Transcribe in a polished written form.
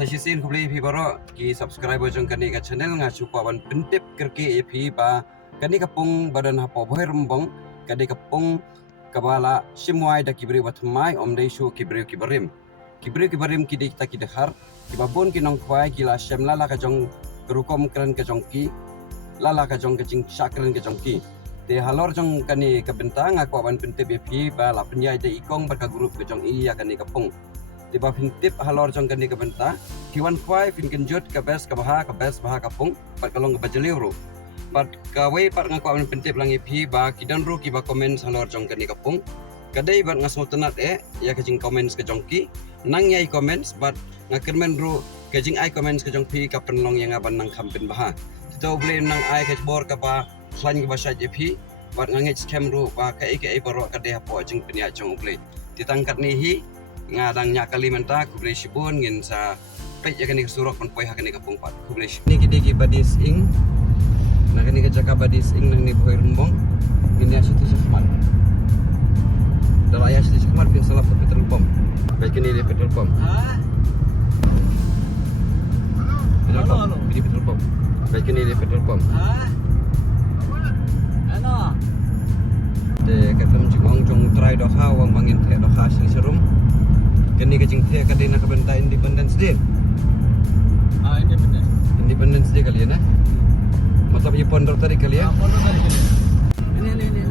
Sasisin kubli pi baro ki subscribe jong kani ka channel nga chupa ban pintip kerke pi ba kani kapung badan hapo boy rumbong kani kapung kabala simwai da kibri watmai omdei shu kibri kibarim kidi kita kidahar kibabun kinong kwai kila shem lala ka jong kerukom keren ka jong ki lala ka jong kecing sakren ka jong ki te halor jong kani kabentang aku ban pintip pi ba la penyai de ikong ba ka grup ka jong iya kani kapung tiba pintip halor jong kani kabenta kiwan kwai fin kenjut ka bes baha kapung pat kalong ka bajeliru pat kawe pat ngaku ban pintip langi pi ba kidan ru ki ba komen halor jong kani kapung kadai bat ngasotenat ya kecing comments ke jongki nang yai comments bat ngakermen ru kecing ai comments ke jongpi ka penlong yang aban nang kampen baha tito beli nang ai ke bor ka ba klan ke basha jepi bat ngangit scam ru ba ka ai boro ka de hapo jing penia jong beli ditangkat nihi ngadang nya kalimenta ku beli sibun ngin sa pe ya kani surok pon poi hakani kapung pat ku beli ni gidi badis ing nah kani ke jaka badis ing nang ni poi rumbong ini asitu sesman dalam ayah sedikit kemar pin salah petrol pump. Baik ini di petrol pump. Halo. Di petrol pump. Baik ini di petrol pump. Ano? De katam jong try doh ha wang mangin the doh ha sing serum. Kini kecing the kadena kabenta Independence Day. Independence Day kali ya nah. Matlab ye pondok tadi kali ya. Pondok tadi. Ini.